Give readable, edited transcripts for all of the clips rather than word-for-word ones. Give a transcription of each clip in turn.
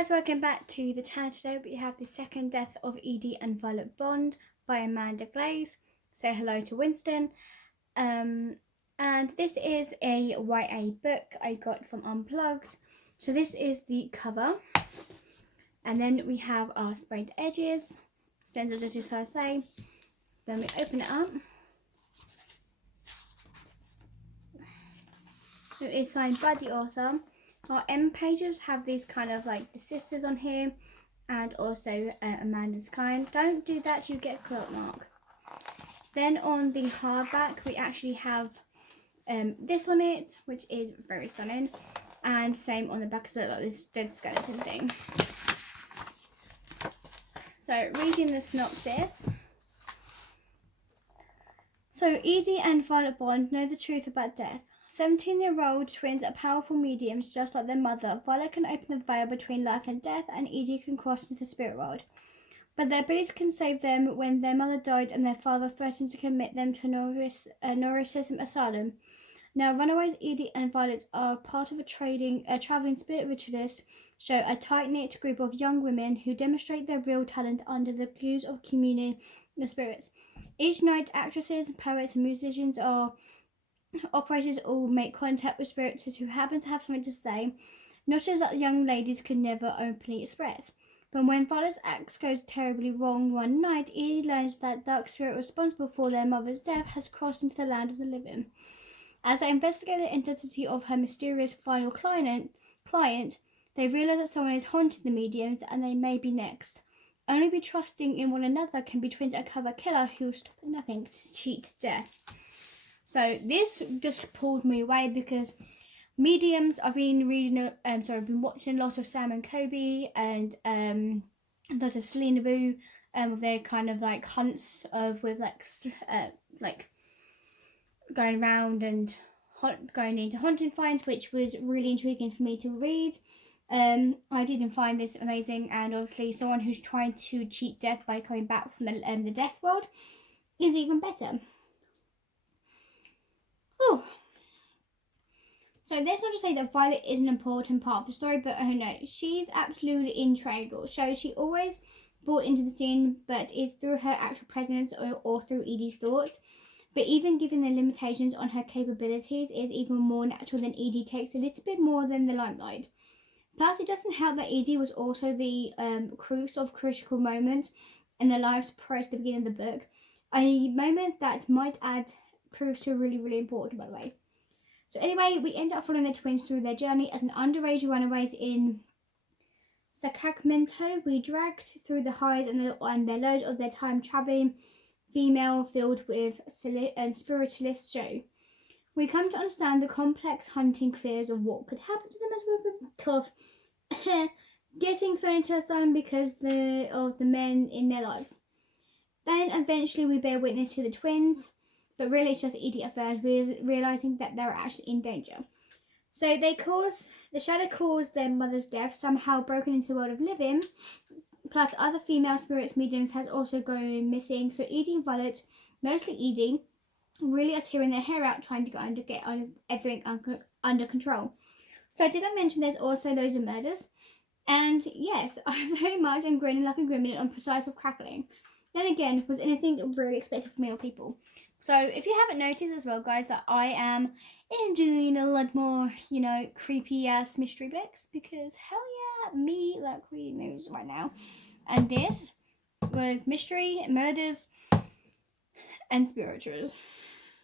guys, welcome back to the channel. Today we have The Second Death of Edie and Violet Bond by Amanda Glaze. Say hello to Winston. And this is a YA book I got from Unplugged. So this is the cover. And then we have our sprayed edges. Stenciled edges, so I say. Then we open it up. It is signed by the author. Our end pages have these kind of like the sisters on here, and also Amanda's kind. Don't do that, you get a clock mark. Then on the hardback we actually have this on it, which is very stunning, and same on the back as well, like this dead skeleton thing. So reading the synopsis. So Edie and Violet Bond know the truth about death. 17-year-old twins are powerful mediums just like their mother. Violet can open the veil between life and death, and Edie can cross into the spirit world. But their abilities can save them when their mother died and their father threatened to commit them to a neuroticism asylum. Now, runaways Edie and Violet are part of a travelling spirit ritualist show, a tight-knit group of young women who demonstrate their real talent under the guise of communing with spirits. Each night, actresses, poets, and musicians operators all make contact with spirits who happen to have something to say, not as that young ladies could never openly express. But when Violet's axe goes terribly wrong one night, Edie learns that dark spirit responsible for their mother's death has crossed into the land of the living. As they investigate the identity of her mysterious final client, they realise that someone is haunting the mediums and they may be next. Only be trusting in one another can be twins a cover killer who will stop at nothing to cheat death. So this just pulled me away because mediums, I've been watching a lot of Sam and Kobe and a lot of Selena Boo with their kind of like hunts with going around and going into haunting finds, which was really intriguing for me to read. I didn't find this amazing, and obviously someone who's trying to cheat death by coming back from the death world is even better. Oh. So let's not just say that Violet is an important part of the story, but oh no, she's absolutely integral. So she always brought into the scene, but is through her actual presence or through Edie's thoughts. But even given the limitations on her capabilities, is even more natural than Edie takes a little bit more than the limelight. Plus, it doesn't help that Edie was also the critical moment in their lives prior to the beginning of the book. A moment that might add proves to really, really important, by the way. So anyway, we end up following the twins through their journey as an underage runaways in Sacramento. We dragged through the highs and the lows of their time traveling female filled with spiritualist show. We come to understand the complex hunting fears of what could happen to them as a result of getting thrown into asylum because of the men in their lives. Then eventually we bear witness to the twins, but really it's just Edie at first realising that they're actually in danger. So the shadow caused their mother's death, somehow broken into the world of living, plus other female spirits mediums has also gone missing. So Edie and Violet, mostly Edie, really are tearing their hair out trying to get everything under control. So did I mention there's also loads of murders? And yes, I very much am grinning like a gremlin on precise of crackling. Then again, was anything really expected from male people? So if you haven't noticed as well, guys, that I am doing a lot more, creepy ass mystery books, because hell yeah, me like reading those right now. And this was mystery, murders, and spirituals.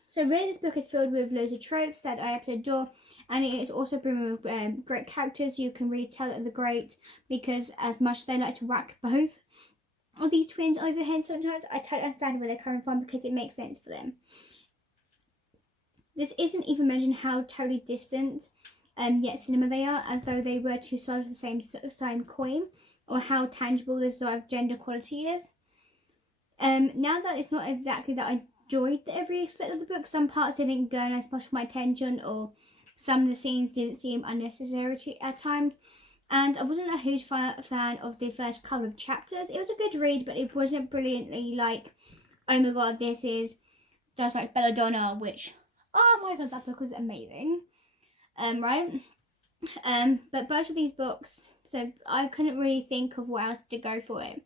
So really this book is filled with loads of tropes that I absolutely adore, and it is also brimming with great characters. You can really tell that they're great, because as much as they like to whack both of these twins over the head sometimes, I totally understand where they're coming from because it makes sense for them. This isn't even mentioned how totally distant yet cinema they are, as though they were two sides of the same coin, or how tangible this sort of gender equality is. Now that it's not exactly that I enjoyed every aspect of the book, some parts didn't garner as much of my attention, or some of the scenes didn't seem unnecessary at times. And I wasn't a huge fan of the first couple of chapters. It was a good read, but it wasn't brilliantly like, oh my god, this is just like Belladonna, which, oh my god, that book was amazing. Right? But both of these books So I couldn't really think of what else to go for it.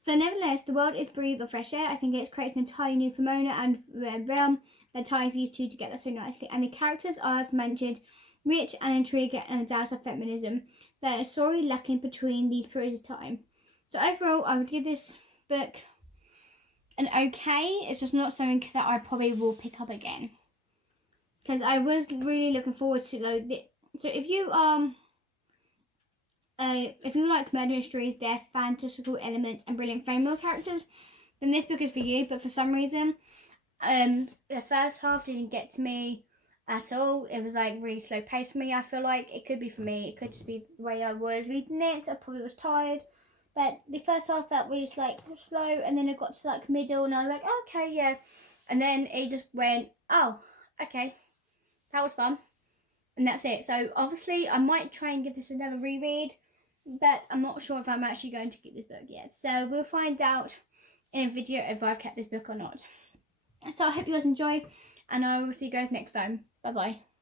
So nevertheless, the world is breathed of fresh air. I think it creates an entirely new Pomona and realm that ties these two together so nicely. And the characters are, as mentioned, rich and intriguing and a doubt of feminism. There is sorely lacking between these periods of time. So overall, I would give this book an okay. It's just not something that I probably will pick up again. Because I was really looking forward to so if you like murder mysteries, death, fantastical elements, and brilliant female characters, then this book is for you. But for some reason, the first half didn't get to me at all. It was like really slow paced for me. I feel like it could be for me. It could just be the way I was reading it. I probably was tired. But the first half felt really like slow, and then it got to like middle, and I was like, oh, okay, yeah. And then it just went, oh, okay, that was fun. And that's it. So obviously I might try and give this another reread, but I'm not sure if I'm actually going to get this book yet. So we'll find out in a video if I've kept this book or not. So I hope you guys enjoy, and I will see you guys next time. Bye bye.